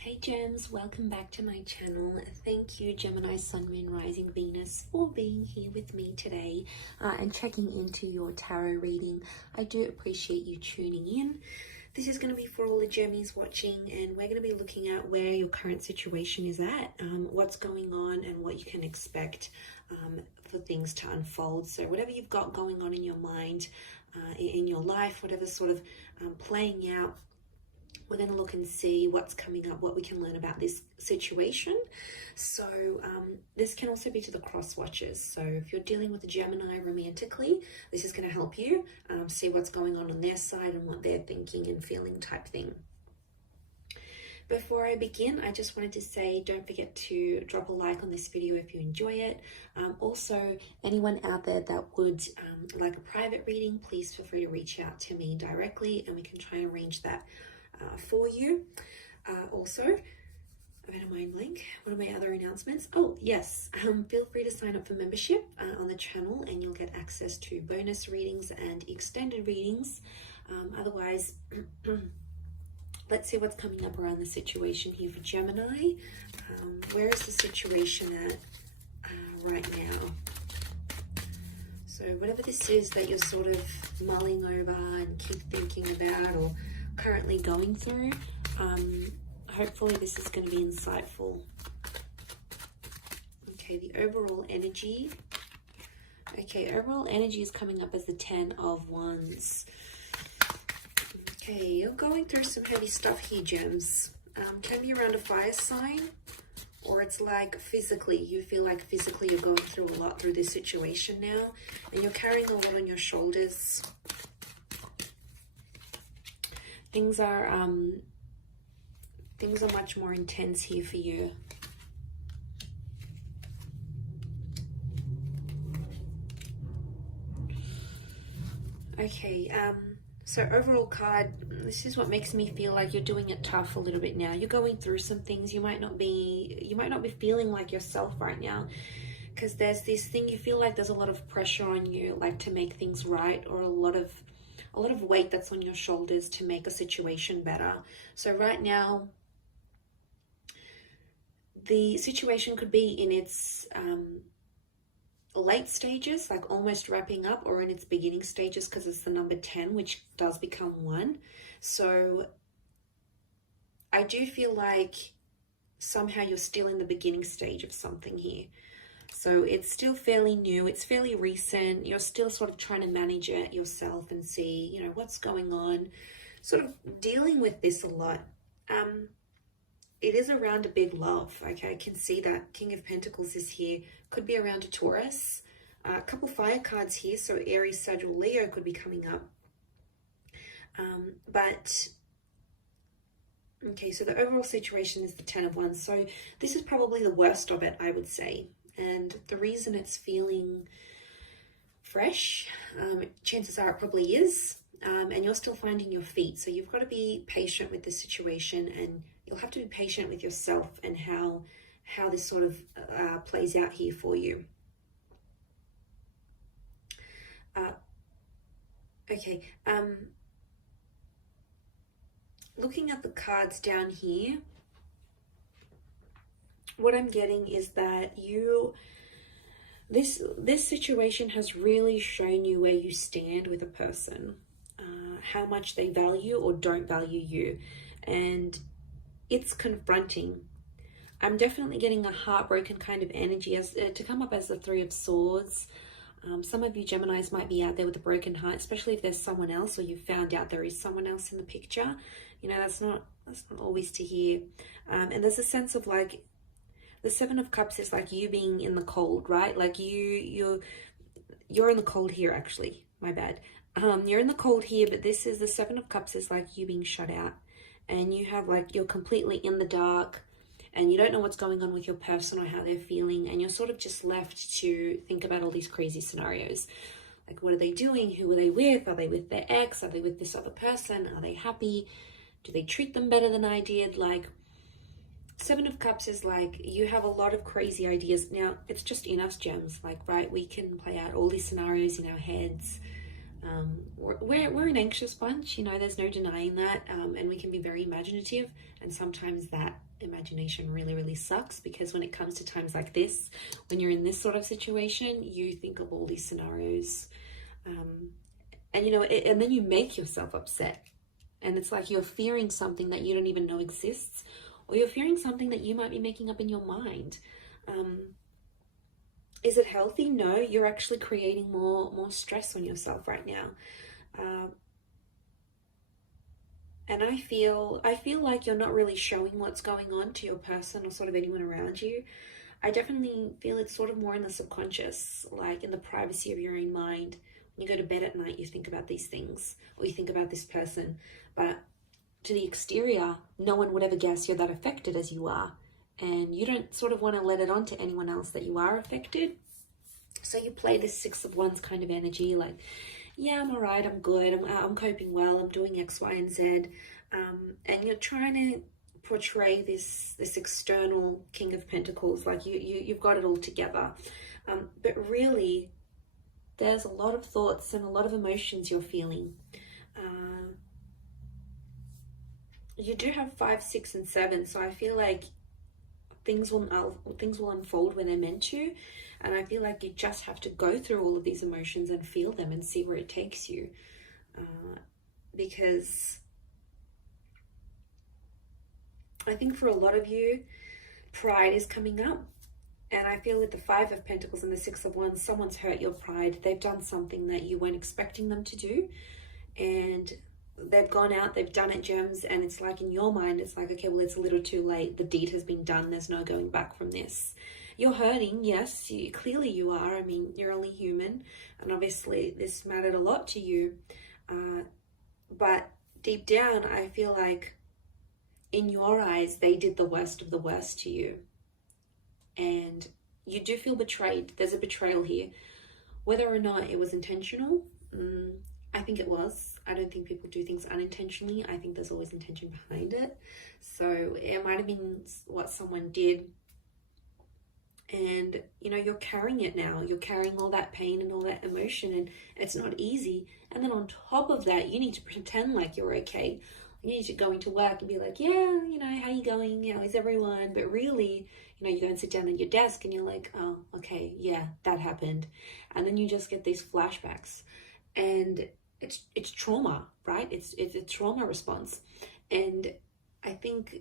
Hey Gems, welcome back to my channel. Thank you Gemini, Sun, Moon, Rising, Venus for being here with me today and checking into your tarot reading. I do appreciate you tuning in. This is going to be for all the Gemmies watching, and we're going to be looking at where your current situation is at, what's going on and what you can expect for things to unfold. So whatever you've got going on in your mind, in your life, whatever sort of playing out, we're going to look and see what's coming up, what we can learn about this situation. So this can also be to the cross watchers. So if you're dealing with a Gemini romantically, this is going to help you see what's going on their side and what they're thinking and feeling type thing. Before I begin, I just wanted to say, don't forget to drop a like on this video if you enjoy it. Also, anyone out there that would like a private reading, please feel free to reach out to me directly and we can try and arrange that for you. Also, I've had a mind blank. What are my other announcements? Oh yes, feel free to sign up for membership on the channel and you'll get access to bonus readings and extended readings. Otherwise, let's see what's coming up around the situation here for Gemini. Where is the situation at right now? So whatever this is that you're sort of mulling over and keep thinking about or currently going through, hopefully this is going to be insightful. Okay, the overall energy. Okay, overall energy is coming up as the 10 of Wands. Okay, you're going through some heavy stuff here, Gems. Can be around a fire sign, or it's like physically, you feel like physically you're going through a lot through this situation now, and you're carrying a lot on your shoulders. Things are much more intense here for you. Okay, so overall card, this is what makes me feel like you're doing it tough a little bit now. You're going through some things. You might not be feeling like yourself right now, because there's this thing, you feel like there's a lot of pressure on you, like to make things right, or a lot of weight that's on your shoulders to make a situation better. So right now, the situation could be in its late stages, like almost wrapping up, or in its beginning stages, because it's the number 10, which does become 1. So I do feel like somehow you're still in the beginning stage of something here. So it's still fairly new, it's fairly recent, you're still sort of trying to manage it yourself and see, you know, what's going on, sort of dealing with this a lot. It is around a big love, okay, I can see that. King of Pentacles is here, could be around a Taurus. A couple fire cards here, so Aries, Sag, Leo could be coming up. Okay, so the overall situation is the 10 of Wands. So this is probably the worst of it, I would say. And the reason it's feeling fresh, chances are it probably is, and you're still finding your feet. So you've got to be patient with this situation, and you'll have to be patient with yourself and how this sort of plays out here for you. Okay, looking at the cards down here, what I'm getting is that this situation has really shown you where you stand with a person, how much they value or don't value you, and it's confronting. I'm definitely getting a heartbroken kind of energy as to come up as the 3 of Swords. Some of you Geminis might be out there with a broken heart, especially if there's someone else, or you found out there is someone else in the picture. You know, that's not always to hear. And there's a sense of like, the 7 of Cups is like you being in the cold, right? Like you're in the cold here, actually. My bad. You're in the cold here, but this is the 7 of Cups is like you being shut out, and you have like, you're completely in the dark, and you don't know what's going on with your person or how they're feeling, and you're sort of just left to think about all these crazy scenarios. Like, what are they doing? Who are they with? Are they with their ex? Are they with this other person? Are they happy? Do they treat them better than I did? Like, 7 of Cups is like, you have a lot of crazy ideas. Now, it's just in us, Gems, like, right? We can play out all these scenarios in our heads. We're an anxious bunch, you know, there's no denying that, and we can be very imaginative, and sometimes that imagination really sucks, because when it comes to times like this, when you're in this sort of situation, you think of all these scenarios, and you know, and then you make yourself upset, and it's like you're fearing something that you don't even know exists, or you're fearing something that you might be making up in your mind. Is it healthy? No, you're actually creating more stress on yourself right now. And I feel like you're not really showing what's going on to your person or sort of anyone around you. I definitely feel it's sort of more in the subconscious, like in the privacy of your own mind. When you go to bed at night, you think about these things, or you think about this person. But to the exterior, no one would ever guess you're that affected as you are. And you don't sort of want to let it on to anyone else that you are affected. So you play this Six of Wands kind of energy, like, yeah, I'm all right, I'm good, I'm coping well, I'm doing X, Y, and Z. And you're trying to portray this external King of Pentacles, like you've got it all together. But really, there's a lot of thoughts and a lot of emotions you're feeling. You do have 5, 6, and 7, so I feel like things will unfold when they're meant to, and I feel like you just have to go through all of these emotions and feel them and see where it takes you, because I think for a lot of you, pride is coming up, and I feel with the 5 of Pentacles and the 6 of Wands, someone's hurt your pride. They've done something that you weren't expecting them to do, and they've gone out, they've done it, Gems, and it's like in your mind, it's like, okay, well, it's a little too late. The deed has been done. There's no going back from this. You're hurting, yes, clearly you are. I mean, you're only human, and obviously this mattered a lot to you. But deep down, I feel like in your eyes, they did the worst of the worst to you. And you do feel betrayed. There's a betrayal here. Whether or not it was intentional, I think it was. I don't think people do things unintentionally. I think there's always intention behind it. So it might have been what someone did. And, you know, you're carrying it now. You're carrying all that pain and all that emotion, and it's not easy. And then on top of that, you need to pretend like you're okay. You need to go into work and be like, yeah, you know, how you going? How is everyone? But really, you know, you go and sit down at your desk and you're like, oh, okay, yeah, that happened. And then you just get these flashbacks. And it's trauma, right? It's a trauma response. And I think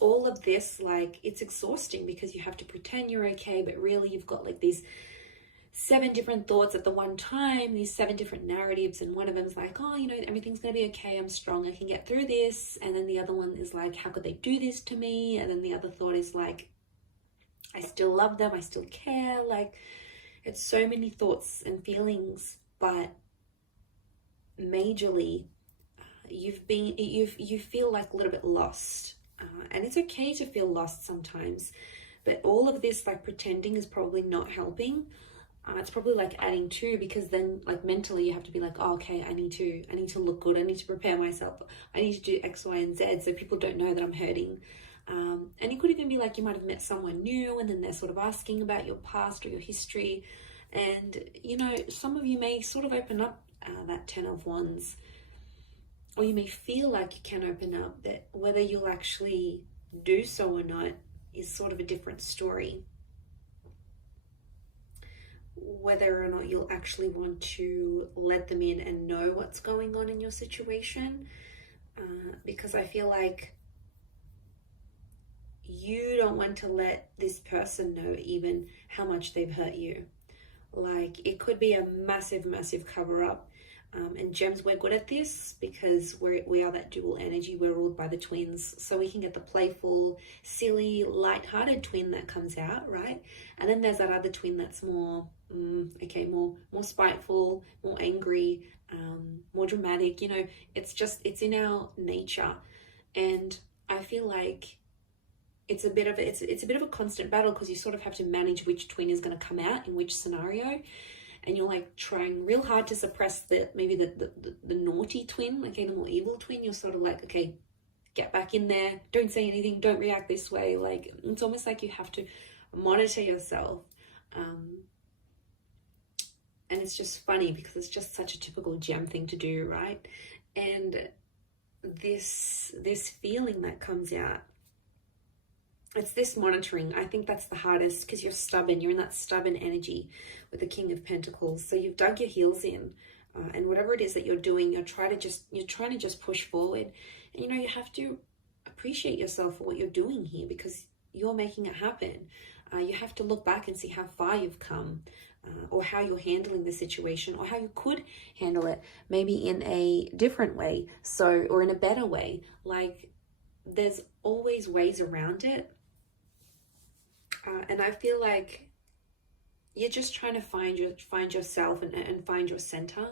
all of this, like, it's exhausting because you have to pretend you're okay, but really you've got like these 7 different thoughts at the one time, these 7 different narratives, and one of them is like, oh, you know, everything's gonna be okay, I'm strong, I can get through this. And then the other one is like, how could they do this to me? And then the other thought is like, I still love them, I still care. Like, it's so many thoughts and feelings, but majorly you feel like a little bit lost, and it's okay to feel lost sometimes, but all of this like pretending is probably not helping. It's probably like adding to, because then like mentally you have to be like, oh, okay, I need to look good, I need to prepare myself, I need to do X, Y, and Z so people don't know that I'm hurting. And it could even be like you might have met someone new, and then they're sort of asking about your past or your history, and you know, some of you may sort of open up that 10 of Wands, or you may feel like you can open up. That whether you'll actually do so or not is sort of a different story. Whether or not you'll actually want to let them in and know what's going on in your situation, because I feel like you don't want to let this person know even how much they've hurt you. Like, it could be a massive cover up. And Gems, we're good at this because we are that dual energy. We're ruled by the twins, so we can get the playful, silly, light-hearted twin that comes out, right? And then there's that other twin that's more spiteful, more angry, more dramatic. You know, it's in our nature, and I feel like it's a bit of a constant battle, because you sort of have to manage which twin is going to come out in which scenario. And you're like trying real hard to suppress the naughty twin, okay, the more evil twin. You're sort of like, okay, get back in there, don't say anything, don't react this way. Like, it's almost like you have to monitor yourself. And it's just funny because it's just such a typical gem thing to do, right? And this feeling that comes out, it's this monitoring. I think that's the hardest because you're stubborn. You're in that stubborn energy with the King of Pentacles. So you've dug your heels in, and whatever it is that you're doing, you're trying to just push forward. And you have to appreciate yourself for what you're doing here because you're making it happen. You have to look back and see how far you've come, or how you're handling the situation, or how you could handle it maybe in a different way, or in a better way. Like, there's always ways around it. And I feel like you're just trying to find yourself and find your center.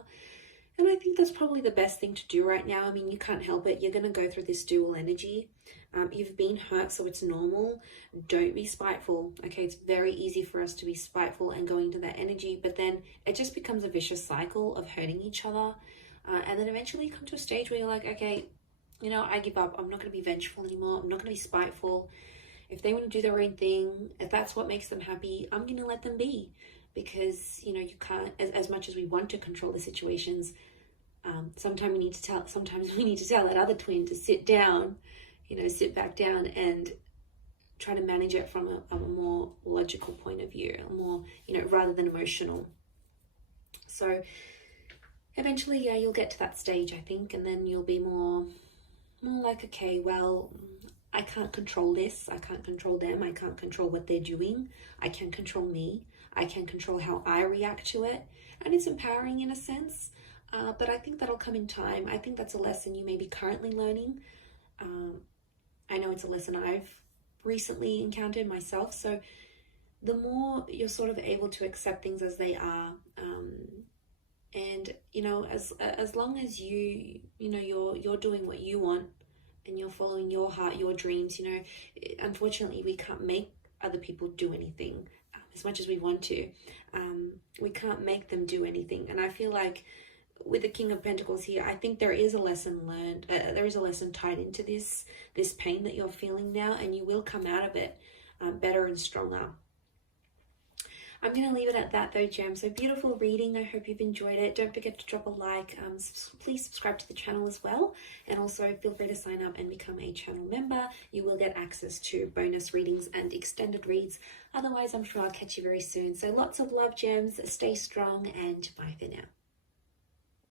And I think that's probably the best thing to do right now. I mean, you can't help it. You're going to go through this dual energy. You've been hurt, so it's normal. Don't be spiteful. Okay, it's very easy for us to be spiteful and going into that energy, but then it just becomes a vicious cycle of hurting each other. And then eventually you come to a stage where you're like, okay, I give up. I'm not going to be vengeful anymore. I'm not going to be spiteful. If they want to do their own thing, if that's what makes them happy, I'm going to let them be. Because, you can't, as much as we want to control the situations, sometimes we need to tell that other twin to sit down, sit back down and try to manage it from a more logical point of view, a more, rather than emotional. So eventually, yeah, you'll get to that stage, I think, and then you'll be more like, okay, well, I can't control this. I can't control them. I can't control what they're doing. I can control me. I can control how I react to it. And it's empowering in a sense. But I think that'll come in time. I think that's a lesson you may be currently learning. I know it's a lesson I've recently encountered myself. So the more you're sort of able to accept things as they are, and as long as you're doing what you want and you're following your heart, your dreams, unfortunately we can't make other people do anything. As much as we want to, we can't make them do anything. And I feel like with the King of Pentacles here, I think there is a lesson learned. There is a lesson tied into this pain that you're feeling now, and you will come out of it better and stronger. I'm going to leave it at that though, Gem. So beautiful reading. I hope you've enjoyed it. Don't forget to drop a like. Please subscribe to the channel as well. And also feel free to sign up and become a channel member. You will get access to bonus readings and extended reads. Otherwise, I'm sure I'll catch you very soon. So lots of love, Gems. Stay strong and bye for now.